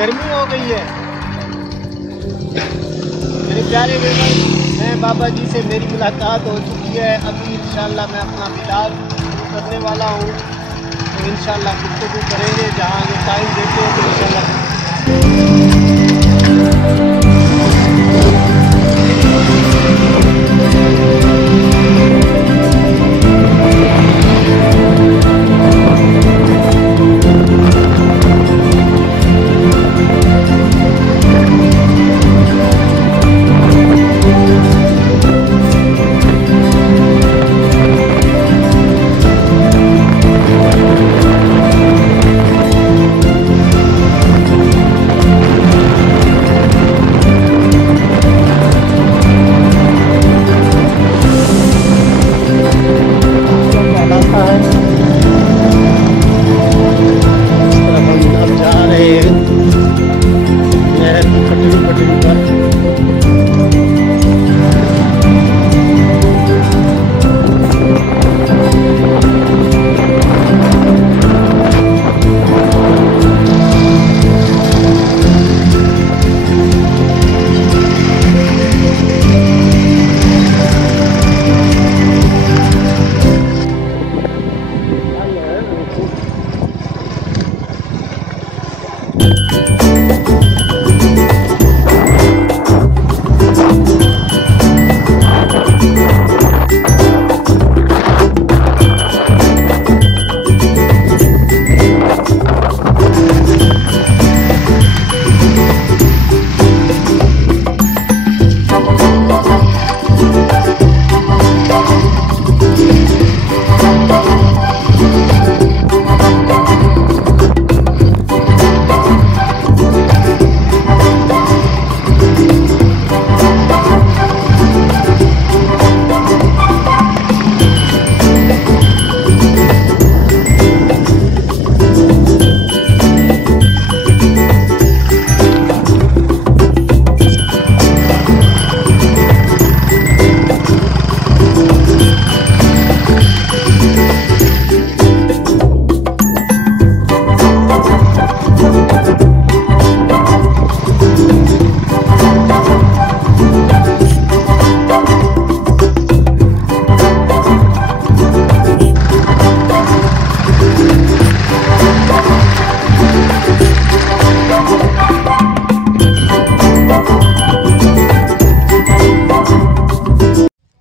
गर्मी हो गई है। मेरे प्यारे बेटा, मैं बाबा जी से मेरी मुलाकात हो चुकी है। अभी इंशाल्लाह मैं अपना व्लॉग करने वाला हूँ, तो इंशाल्लाह गुफ्तगू करेंगे जहाँ ये टाइम देते हैं तो इंशाल्लाह।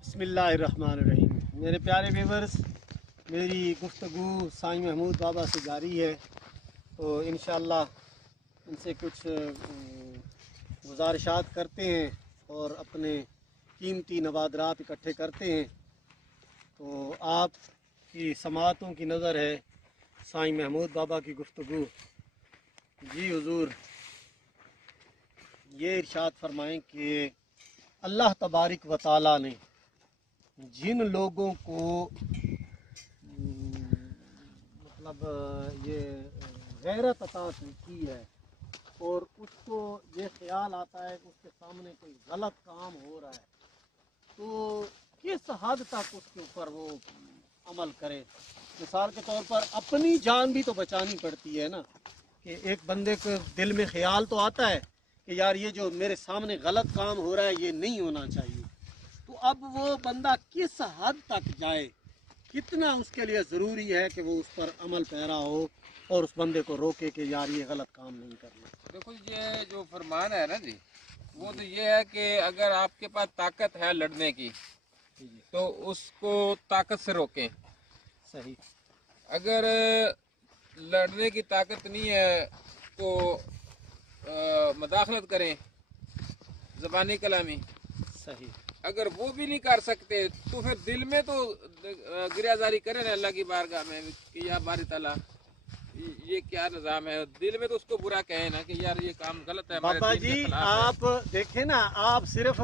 बिस्मिल्लाहिर्रहमानिर्रहीम। मेरे प्यारे व्यूअर्स, मेरी गुफ्तगू साईं महमूद बाबा से जारी है। तो इंशाअल्लाह इनसे कुछ गुजारिशात करते हैं और अपने कीमती नवादरात इकट्ठे करते हैं। तो आपकी समातों की नज़र है साईं महमूद बाबा की गुफ्तगू। जी हुजूर, ये इरशाद फरमाएं कि अल्लाह तबारिक व तआला ने जिन लोगों को मतलब ये गैरत अता की है और उसको ये ख्याल आता है कि उसके सामने कोई गलत काम हो रहा है, तो किस हद तक उसके ऊपर वो अमल करे। मिसाल के तौर पर अपनी जान भी तो बचानी पड़ती है ना, कि एक बंदे को दिल में ख्याल तो आता है कि यार ये जो मेरे सामने गलत काम हो रहा है ये नहीं होना चाहिए। तो अब वो बंदा किस हद तक जाए, कितना उसके लिए ज़रूरी है कि वो उस पर अमल पैरा हो और उस बंदे को रोके कि यार ये गलत काम नहीं करना। देखो ये जो फरमान है ना जी, वो तो ये है कि अगर आपके पास ताकत है लड़ने की तो उसको ताकत से रोकें। सही। अगर लड़ने की ताकत नहीं है तो मदाखलत करें, ज़बानी कलामी। सही। अगर वो भी नहीं कर सकते तो फिर दिल में तो गिरयाजारी करें ना अल्लाह की बारगाह में कि या बारी ताला ये क्या निज़ाम है। दिल में तो उसको बुरा कहे ना कि यार ये काम गलत है। बाबा जी आप देखें ना, आप सिर्फ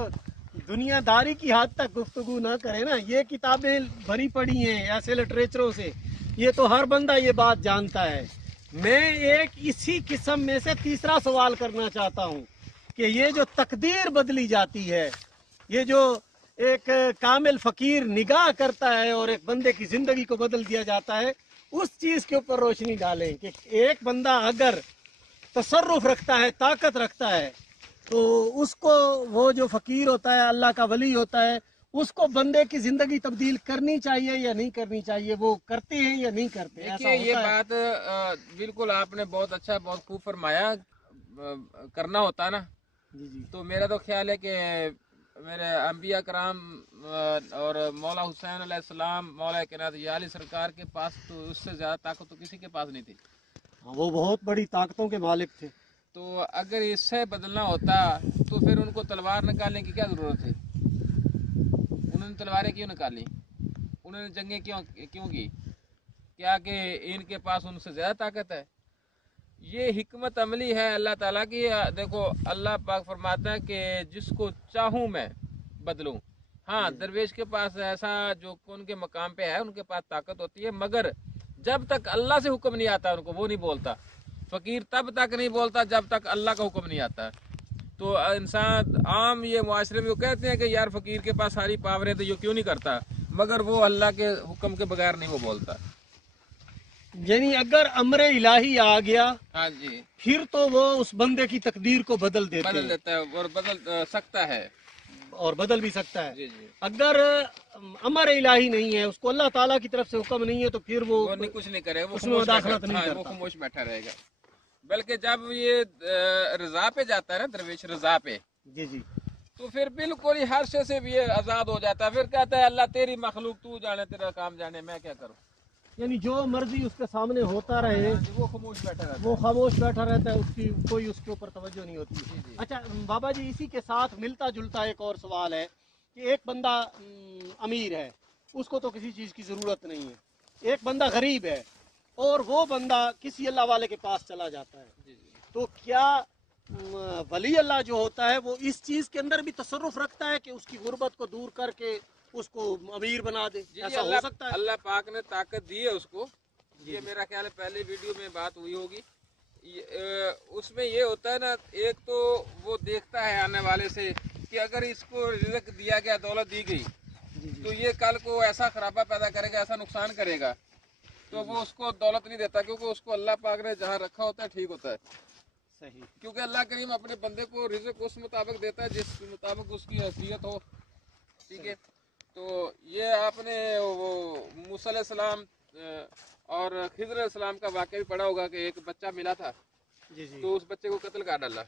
दुनियादारी की हद तक गुफ्तगू ना करें ना। ये किताबें भरी पड़ी हैं ऐसे लिटरेचरों से, ये तो हर बंदा ये बात जानता है। मैं एक इसी किस्म में से तीसरा सवाल करना चाहता हूँ कि ये जो तकदीर बदली जाती है, ये जो एक कामिल फकीर निगाह करता है और एक बंदे की जिंदगी को बदल दिया जाता है, उस चीज के ऊपर रोशनी डालें कि एक बंदा अगर तसर्रुफ रखता है, ताकत रखता है, तो उसको वो जो फकीर होता है, अल्लाह का वली होता है, उसको बंदे की जिंदगी तब्दील करनी चाहिए या नहीं करनी चाहिए, वो करते हैं या नहीं करते? ऐसा देखिए ये होता है? बात बिल्कुल आपने बहुत अच्छा बहुत खूब फरमाया। करना होता ना, जी जी तो मेरा तो ख्याल है कि मेरे अंबिया कराम और मौला हुसैन अलैहिस्सलाम, मौला कायनात या अली सरकार के पास तो उससे ज्यादा ताकत तो किसी के पास नहीं थी। हाँ, वो बहुत बड़ी ताकतों के मालिक थे। तो अगर इससे बदलना होता तो फिर उनको तलवार निकालने की क्या जरूरत थी? उन्होंने तलवारें क्यों निकाली? उन्होंने जंगें क्यों की? क्या कि इनके पास उनसे ज्यादा ताकत है? ये हिकमत अमली है अल्लाह ताला की। देखो अल्लाह पाक फरमाता है कि जिसको चाहूं मैं बदलूं। हाँ, दरवेश के पास ऐसा जो उनके मकाम पे है, उनके पास ताकत होती है, मगर जब तक अल्लाह से हुक्म नहीं आता उनको वो नहीं बोलता। फकीर तब तक नहीं बोलता जब तक अल्लाह का हुक्म नहीं आता। तो इंसान आम ये मुआशरे में वो कहते हैं कि यार फकीर के पास सारी पावर है तो ये क्यों नहीं करता, मगर वो अल्लाह के हुक्म के बगैर नहीं वो बोलता। यानी अगर अमरे इलाही आ गया, हाँ जी, फिर तो वो उस बंदे की तकदीर को बदल देते बदल हैं, देता है और बदल सकता है। और बदल भी सकता है। जी जी, अगर अमर इलाही नहीं है, उसको अल्लाह ताला की तरफ से हुक्म नहीं है, तो फिर वो नहीं कुछ नहीं करेगा, वो उसमें खामोश मुदाखलत बैठा- नहीं हाँ, वो करता। खामोश बैठा रहेगा। बल्कि जब ये रजा पे जाता है ना, दरवेश रजा पे, जी जी तो फिर बिल्कुल ही हर शे से भी ये आजाद हो जाता है। फिर कहता है अल्लाह तेरी मखलूक, तू जाने, तेरा काम जाने, मैं क्या करूं। यानी जो मर्जी उसके सामने होता रहे, वो खामोश बैठा रहता वो खामोश बैठा रहता है, उसकी कोई उसके ऊपर तवज्जो नहीं होती। जी, जी। अच्छा बाबा जी, इसी के साथ मिलता जुलता एक और सवाल है कि एक बंदा अमीर है, उसको तो किसी चीज़ की ज़रूरत नहीं है। एक बंदा गरीब है और वो बंदा किसी अल्लाह वाले के पास चला जाता है, जी जी। तो क्या वली अल्लाह जो होता है वो इस चीज़ के अंदर भी तसर्रुफ रखता है कि उसकी गुर्बत को दूर करके उसको अमीर बना दे? जी, ऐसा हो अल्लाह सकता है? अल्लाह पाक ने ताकत दी है उसको। ये मेरा ख्याल है पहले वीडियो में बात हुई होगी। उसमें ये होता है ना, एक तो वो देखता है आने वाले से कि अगर इसको रिज़्क दिया गया, दौलत दी गई, तो ये कल को ऐसा खराबा पैदा करेगा, ऐसा नुकसान करेगा, तो वो उसको दौलत नहीं देता, क्योंकि उसको अल्लाह पाक ने जहाँ रखा होता है ठीक होता है। सही। क्योंकि अल्लाह करीम अपने बंदे को रिज़्क उस मुताबिक देता है जिस मुताबिक उसकी हैसियत हो। ठीक है, तो ये आपने वो मूसा अलैहिस्सलाम और खिज़र अलैहिस्सलाम का वाक़या भी पढ़ा होगा कि एक बच्चा मिला था, जी जी तो उस बच्चे को कत्ल कर डाला।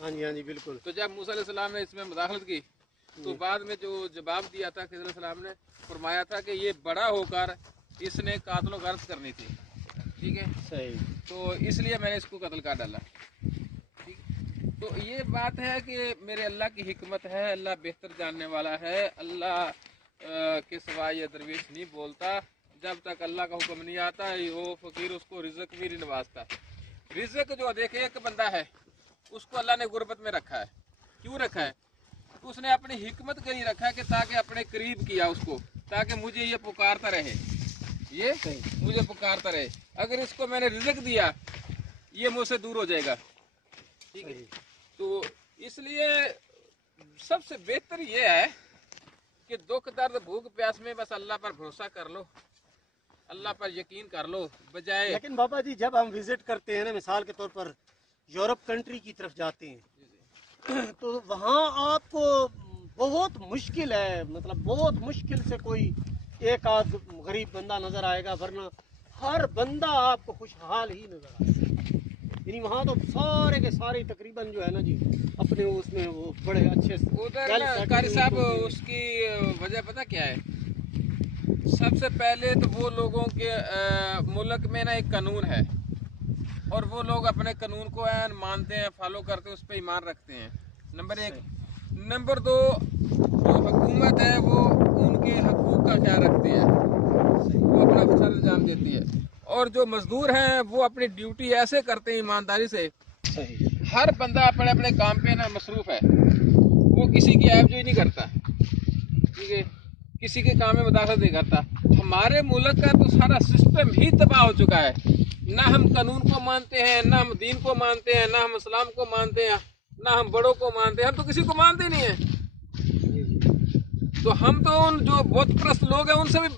हाँ जी बिल्कुल। तो जब मूसा अलैहिस्सलाम ने इसमें मुदाखलत की, तो बाद में जो जवाब दिया था खिज़र अलैहिस्सलाम ने, फरमाया था कि ये बड़ा होकर इसने कातलो गर्ज करनी थी। ठीक है, सही। तो इसलिए मैंने इसको कत्ल कर डाला। ठीक, तो ये बात है कि मेरे अल्लाह की हिकमत है, अल्लाह बेहतर जानने वाला है। अल्लाह के सिवा ये दरवेश नहीं बोलता। जब तक अल्लाह का हुक्म नहीं आता वो फकीर उसको रिज़्क भी नहीं नवाजता। रिज़्क जो देखे, एक बंदा है उसको अल्लाह ने गुर्बत में रखा है। क्यों रखा है? तो उसने अपनी हिकमत के लिए रखा है कि ताकि अपने करीब किया उसको, ताकि मुझे ये पुकारता रहे, ये मुझे पुकारता रहे। अगर इसको मैंने रिज़्क दिया, ये मुझसे दूर हो जाएगा। ठीक है, तो इसलिए सबसे बेहतर ये है कि दुख दर्द भूख प्यास में बस अल्लाह पर भरोसा कर लो, अल्लाह पर यकीन कर लो, बजाय। लेकिन बाबा जी, जब हम विजिट करते हैं ना, मिसाल के तौर पर यूरोप कंट्री की तरफ जाते हैं, तो वहाँ आपको बहुत मुश्किल है, मतलब बहुत मुश्किल से कोई एक आध गरीब बंदा नजर आएगा, वरना हर बंदा आपको खुशहाल ही नजर आएगा। यानी वहाँ तो सारे के सारे तकरीबन जो है ना जी, अपने उसमें वो बड़े अच्छे उधर ना कारी साहब, उसकी वजह पता क्या है? सबसे पहले तो वो लोगों के मुल्क में ना एक कानून है, और वो लोग अपने कानून को मानते हैं, फॉलो करते हैं, उस पर ईमान रखते हैं। नंबर एक। नंबर दो, जो हुकूमत है वो उनके हकूक का ख्याल रखती है, वो अपना फर्ज अंजाम देती है। और जो मजदूर हैं वो अपनी ड्यूटी ऐसे करते हैं ईमानदारी से। हर बंदा अपने अपने काम पे ना मसरूफ है, वो किसी की ऐबजोई नहीं करता। ठीक है, किसी के काम में मुदाखलत नहीं करता। हमारे मुल्क का तो सारा सिस्टम ही तबाह हो चुका है। ना हम कानून को मानते हैं, ना हम दीन को मानते हैं, ना हम इस्लाम को मानते हैं, ना हम बड़ों को मानते हैं, हम तो किसी को मानते नहीं है। तो हम तो उन जो बुत परस्त लोग हैं उनसे भी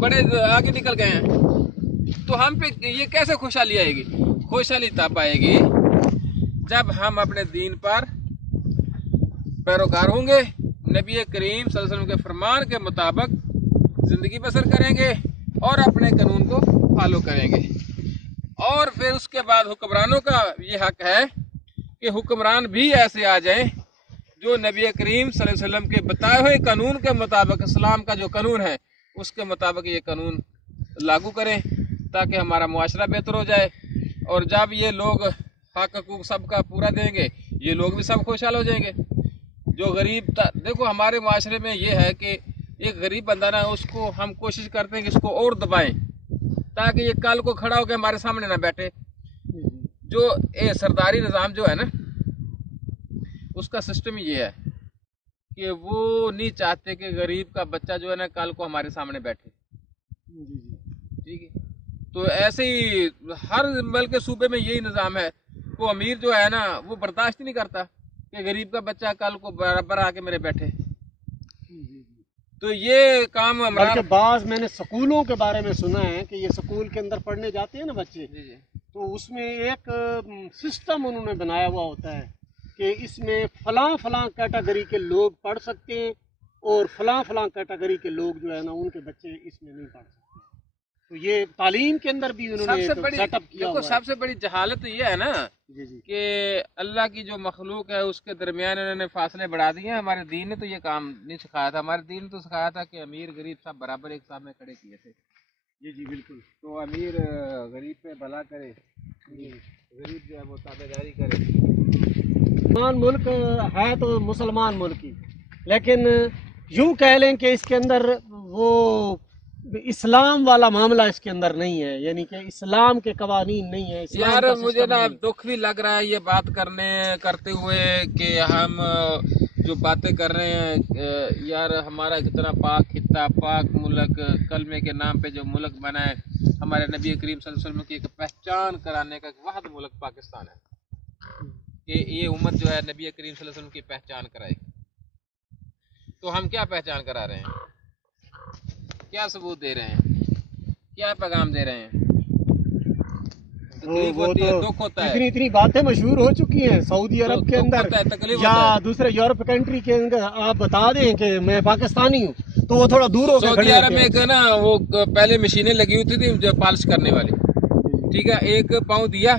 बड़े आगे निकल गए हैं। तो हम पे ये कैसे खुशहाली आएगी? खुशहाली तब आएगी जब हम अपने दीन पर पैरोकार होंगे, नबी करीम सल्लल्लाहु अलैहि वसल्लम के फरमान के मुताबिक जिंदगी बसर करेंगे और अपने कानून को फॉलो करेंगे। और फिर उसके बाद हुक्मरानों का ये हक है कि हुक्मरान भी ऐसे आ जाएं जो नबी करीम सल्लल्लाहु अलैहि वसल्लम के बताए हुए कानून के मुताबिक, इस्लाम का जो कानून है उसके मुताबिक ये कानून लागू करें, ताकि हमारा मुआशरा बेहतर हो जाए। और जब ये लोग हक हकूक सबका पूरा देंगे, ये लोग भी सब खुशहाल हो जाएंगे। जो गरीब देखो हमारे मुआशरे में ये है कि एक गरीब बंदा ना, उसको हम कोशिश करते हैं कि इसको और दबाएं, ताकि ये कल को खड़ा होकर हमारे सामने ना बैठे। जो सरदारी निज़ाम जो है ना, उसका सिस्टम ये है कि वो नहीं चाहते कि गरीब का बच्चा जो है ना कल को हमारे सामने बैठे। ठीक है, तो ऐसे ही हर मुल्क के सूबे में यही निज़ाम है। वो अमीर जो है ना, वो बर्दाश्त नहीं करता कि गरीब का बच्चा कल को बराबर आके मेरे बैठे। तो ये काम बल्कि बाज़ मैंने स्कूलों के बारे में सुना है कि ये स्कूल के अंदर पढ़ने जाते हैं ना बच्चे, तो उसमें एक सिस्टम उन्होंने बनाया हुआ होता है कि इसमें फलां फलां कैटेगरी के लोग पढ़ सकते हैं और फलां फलां कैटेगरी के लोग जो है ना उनके बच्चे इसमें नहीं पढ़ सकते। तो ये तालीम के अंदर भी उन्होंने सेटअप किया हुआ है। सबसे बड़ी जहालत ये है ना कि अल्लाह की जो मखलूक है उसके दरमियान उन्होंने फासले बढ़ा दिए। हमारे दीन ने तो ये काम नहीं सिखाया था। हमारे दीन ने तो सिखाया था कि अमीर गरीब सब बराबर एक सामने खड़े किए थे। जी बिल्कुल। तो अमीर गरीब पे भला करे, गरीब जो है वो ताबेदारी करे। मुसलमान मुल्क है तो मुसलमान मुल्क ही, लेकिन यूं कह लें कि इसके अंदर वो इस्लाम वाला मामला इसके अंदर नहीं है, यानी कि इस्लाम के कवानीन नहीं है। यार मुझे ना दुख भी लग रहा है ये बात करते हुए कि हम जो बातें कर रहे हैं, यार हमारा कितना पाक खित्ता, पाक मुल्क, कलमे के नाम पे जो मुल्क बना है, हमारे नबी करीम सल्लल्लाहु अलैहि वसल्लम की एक पहचान कराने का वाहिद मुल्क पाकिस्तान है कि ये उम्मत जो है नबी करीम सल्लल्लाहु अलैहि वसल्लम की पहचान कराएगी। तो हम क्या पहचान करा रहे हैं, क्या सबूत दे रहे हैं, क्या पैगाम दे रहे हैं? दुख होता है। इतनी बातें मशहूर हो चुकी हैं सऊदी अरब के अंदर या दूसरे यूरोप कंट्री के अंदर। आप बता दें कि मैं पाकिस्तानी हूँ तो वो थोड़ा दूर होकर सऊदी अरब में एक ना वो पहले मशीनें लगी हुई थी जो पॉलिश करने वाली, ठीक है, एक पाँव दिया,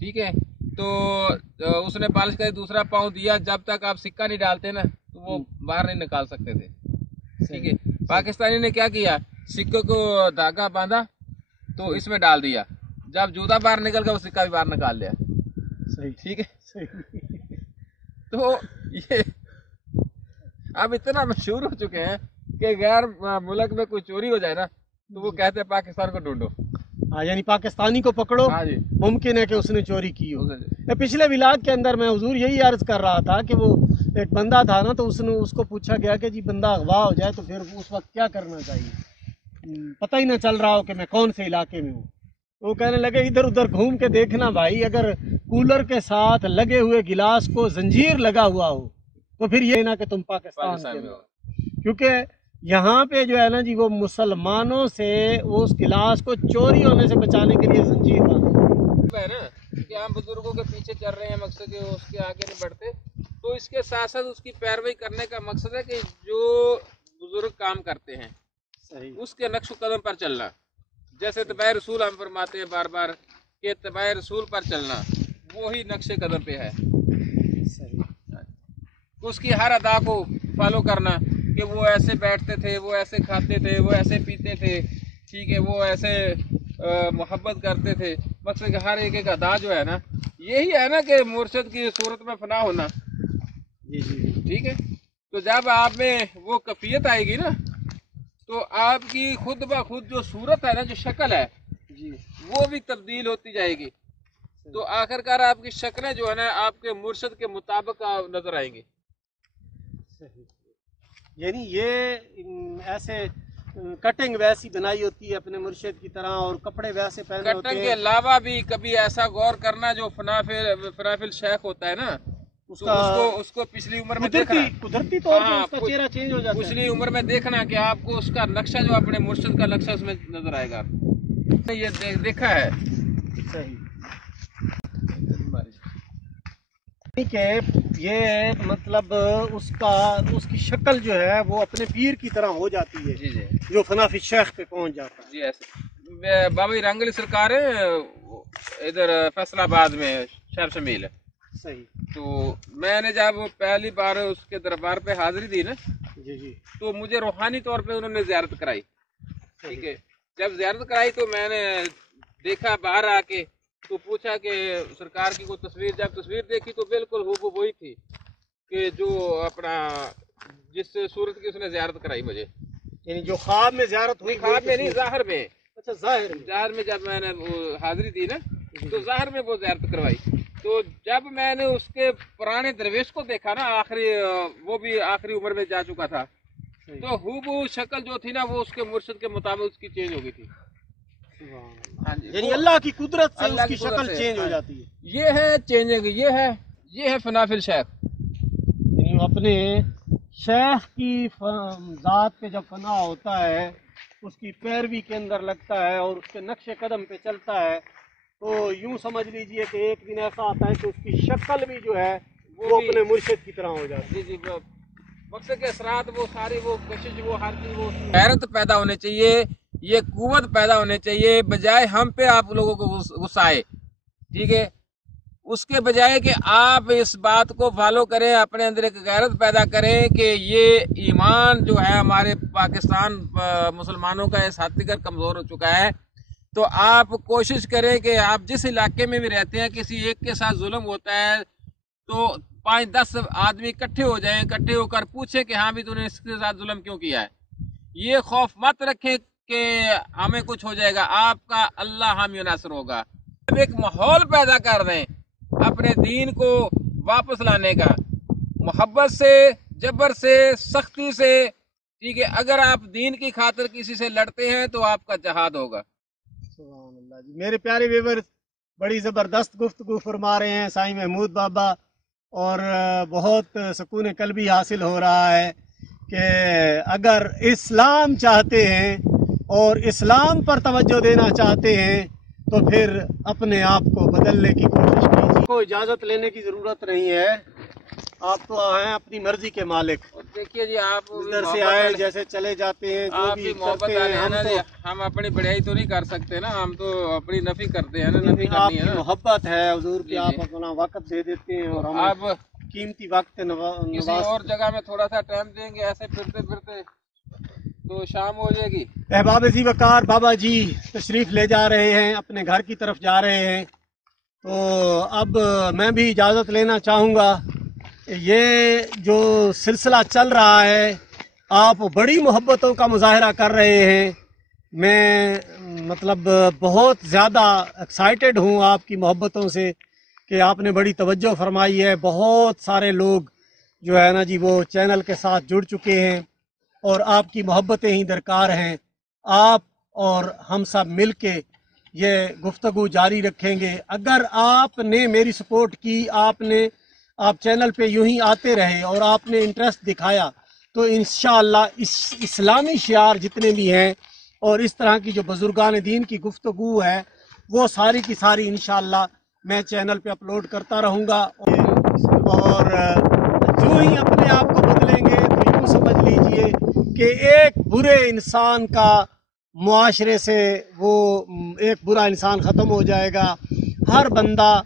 ठीक है, तो उसने पॉलिश कर दूसरा पाँव दिया, जब तक आप सिक्का नहीं डालते ना तो वो बाहर नहीं निकाल सकते थे। ठीक है, पाकिस्तानी ने क्या किया, सिक्के को धागा बांधा तो इसमें डाल दिया, जब जूता बाहर निकल गया वो सिक्का भी बाहर निकाल लिया। सही, ठीक है, सही। तो ये अब इतना मशहूर हो चुके हैं कि गैर मुल्क में कोई चोरी हो जाए ना तो वो कहते हैं पाकिस्तान को ढूंढो। हाँ, यानी पाकिस्तानी को पकड़ो, मुमकिन है कि उसने चोरी की हो। पिछले विलाग के अंदर मैं हुजूर यही अर्ज कर रहा था कि वो एक बंदा था ना, तो उसको पूछा गया कि जी बंदा अगवा हो जाए तो फिर उस वक्त क्या करना चाहिए, पता ही ना चल रहा हो कि मैं कौन से इलाके में हूँ। वो कहने लगे इधर उधर घूम के देखना भाई, अगर कूलर के साथ लगे हुए गिलास को जंजीर लगा हुआ हो तो फिर ये ना कि तुम पाकिस्तान में हो, क्योंकि यहाँ पे जो है ना जी वो मुसलमानों से उस गिलास को चोरी होने से बचाने के लिए जंजीर बांधा है ना कि हम बुजुर्गों के पीछे चल रहे हैं, मकसद उसके आगे नहीं बढ़ते। तो इसके साथ साथ उसकी पैरवी करने का मकसद है कि जो बुजुर्ग काम करते हैं सही उसके नक्श कदम पर चलना। जैसे तबाय रसूल हम फरमाते हैं बार बार कि तबाय रसूल पर चलना, वो ही नक्शे कदम पे है। सही, उसकी हर अदा को फॉलो करना कि वो ऐसे बैठते थे, वो ऐसे खाते थे, वो ऐसे पीते थे, ठीक है, वो ऐसे मोहब्बत करते थे। मकसद कि हर एक अदा जो है ना, यही है ना कि मुर्शिद की सूरत में फना होना। ठीक है, तो जब आप में वो कफियत आएगी ना तो आपकी खुद ब खुद जो सूरत है ना, जो शक्ल है जी, वो भी तब्दील होती जाएगी। तो आखिरकार आपकी शक्लें जो है ना आपके मुर्शिद के मुताबिक नजर आएंगी। यानी ये ऐसे कटिंग वैसी बनाई होती है अपने मुर्शिद की तरह और कपड़े वैसे पहने होते हैं। कटिंग के अलावा भी कभी ऐसा गौर करना, जो फनाफिल शेख होता है ना उसको पिछली उम्र में देखना, कुदरती तौर पर उसका चेहरा चेंज हो जाता है। पिछली उम्र में देखना कि आपको उसका नक्शा, जो अपने मुर्शिद का नक्शा उसमें नजर आएगा। ये देखा है। सही। کہ یہ مطلب اس کی شکل جو ہے وہ اپنے پیر کی طرح ہو جاتی ہے جی جی جو فنافی شیخ پہ پہنچ جاتا ہے. جی ایسے بابا جی رنگلی سرکار ہے ادھر فیصل آباد میں شہر شمیل ہے. صحیح. تو میں نے جب پہلی بار اس کے دربار پہ حاضری دی نا جی جی تو مجھے روحانی طور پہ انہوں نے زیارت کرائی. ٹھیک ہے. جب زیارت کرائی تو میں نے دیکھا باہر آ کے تو پوچھا کہ سرکار کی کوئی تصویر. جب تصویر دیکھی تو بالکل ہو وہی تھی کہ جو اپنا جس صورت کی اس نے زیارت کرائی مجھے. یعنی جو خواب میں زیارت ہوئی, خواب میں نہیں, ظاہر میں. اچھا ظاہر میں جب میں نے حاضری دی نا تو ظاہر میں وہ زیارت کروائی. تو جب میں نے اس کے پرانے درویش کو دیکھا نا آخری, وہ بھی آخری عمر میں جا چکا تھا, تو ہو شکل جو تھی نا وہ اس کے مرشد کے مطابق اس کی چینج ہو گئی تھی. ہاں جی, یعنی اللہ کی قدرت سے اس کی شکل چینج ہو جاتی ہے. یہ ہے چینجنگ, یہ ہے فنافل شیخ. یعنی اپنے شیخ کی ذات پہ جب فنا ہوتا ہے, اس کی پیروی کے اندر لگتا ہے اور اس کے نقش قدم پہ چلتا ہے, تو یوں سمجھ لیجئے کہ ایک دن ایسا آتا ہے کہ اس کی شکل بھی جو ہے وہ اپنے مرشد کی طرح ہو جاتی ہے. جی جی, مقصد کے اثرات وہ ساری وہ کشش وہ ہر چیز وہ غیرت پیدا ہونے چاہیے, یہ قوت پیدا ہونے چاہیے, بجائے ہم پہ آپ لوگوں کو غصہ آئے. ٹھیک ہے, اس کے بجائے کہ آپ اس بات کو فالو کریں, اپنے اندر ایک غیرت پیدا کریں کہ یہ ایمان جو ہے ہمارے پاکستان مسلمانوں کا اس حد تک کمزور ہو چکا ہے. تو آپ کوشش کریں کہ آپ جس علاقے میں بھی رہتے ہیں کسی ایک کے ساتھ ظلم ہوتا ہے تو 5-10 آدمی اکٹھے ہو جائیں, اکٹھے ہو کر پوچھیں کہ ہاں بھی تو نے اس کے ساتھ ظلم کیوں کیا ہے. یہ خوف مت رکھیں کہ ہمیں کچھ ہو جائے گا, آپ کا اللہ حامی و ناصر ہوگا. ایک ماحول پیدا کر دیں اپنے دین کو واپس لانے کا, محبت سے, جبر سے, سختی سے. ٹھیک ہے, اگر آپ دین کی خاطر کسی سے لڑتے ہیں تو آپ کا جہاد ہوگا. سبحان اللہ جی. میرے پیارے ویورز, بڑی زبردست گفتگو فرما رہے ہیں سائیں محمود بابا, اور بہت سکون قلبی حاصل ہو رہا ہے کہ اگر اسلام چاہتے ہیں اور اسلام پر توجہ دینا چاہتے ہیں تو پھر اپنے آپ کو بدلنے کی کوشش کیجیے. کوئی اجازت لینے کی ضرورت نہیں ہے, آپ تو ہیں اپنی مرضی کے مالک. دیکھیے جی, آپ ادھر سے آئے جیسے چلے جاتے ہیں, جو بھی محبت کرتے ہیں. ہم اپنی بڑائی تو نہیں کر سکتے نا, ہم تو اپنی نفی کرتے ہیں نا. نفی آپ کرنی ہے کی نا, محبت ہے حضور کی, آپ اپنا وقت دے دیتے ہیں اور آپ ہم قیمتی وقت کسی اور جگہ میں تھوڑا سا ٹائم دیں گے, ایسے پھرتے پھرتے تو شام ہو جائے گی. احباب ذی وقار, بابا جی تشریف لے جا رہے ہیں, اپنے گھر کی طرف جا رہے ہیں. تو اب میں بھی اجازت لینا چاہوں گا. یہ جو سلسلہ چل رہا ہے, آپ بڑی محبتوں کا مظاہرہ کر رہے ہیں. میں مطلب بہت زیادہ ایکسائٹڈ ہوں آپ کی محبتوں سے کہ آپ نے بڑی توجہ فرمائی ہے. بہت سارے لوگ جو ہے نا جی وہ چینل کے ساتھ جڑ چکے ہیں اور آپ کی محبتیں ہی درکار ہیں. آپ اور ہم سب مل کے یہ گفتگو جاری رکھیں گے. اگر آپ نے میری سپورٹ کی, آپ چینل پہ یوں ہی آتے رہے اور آپ نے انٹرسٹ دکھایا, تو انشاءاللہ اسلامی شعار جتنے بھی ہیں اور اس طرح کی جو بزرگان دین کی گفتگو ہے وہ ساری کی ساری انشاءاللہ میں چینل پہ اپلوڈ کرتا رہوں گا. اور جو ہی اپنے آپ کو بدلیں گے تو یوں سمجھ لیجئے کہ ایک برے انسان کا معاشرے سے وہ ایک برا انسان ختم ہو جائے گا. ہر بندہ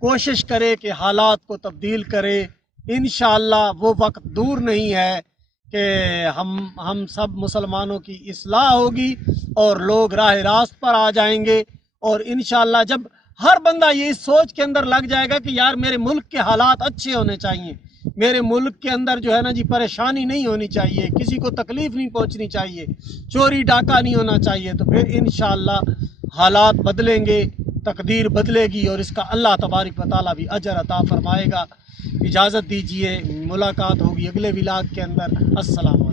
کوشش کرے کہ حالات کو تبدیل کرے. انشاءاللہ وہ وقت دور نہیں ہے کہ ہم سب مسلمانوں کی اصلاح ہوگی اور لوگ راہ راست پر آ جائیں گے. اور انشاءاللہ جب ہر بندہ یہ اس سوچ کے اندر لگ جائے گا کہ یار میرے ملک کے حالات اچھے ہونے چاہیے, میرے ملک کے اندر جو ہے نا جی پریشانی نہیں ہونی چاہیے, کسی کو تکلیف نہیں پہنچنی چاہیے, چوری ڈاکہ نہیں ہونا چاہیے, تو پھر انشاءاللہ حالات بدلیں گے, تقدیر بدلے گی اور اس کا اللہ تبارک و تعالیٰ بھی اجر عطا فرمائے گا. اجازت دیجیے, ملاقات ہوگی اگلے ولاگ کے اندر. السلام علیکم.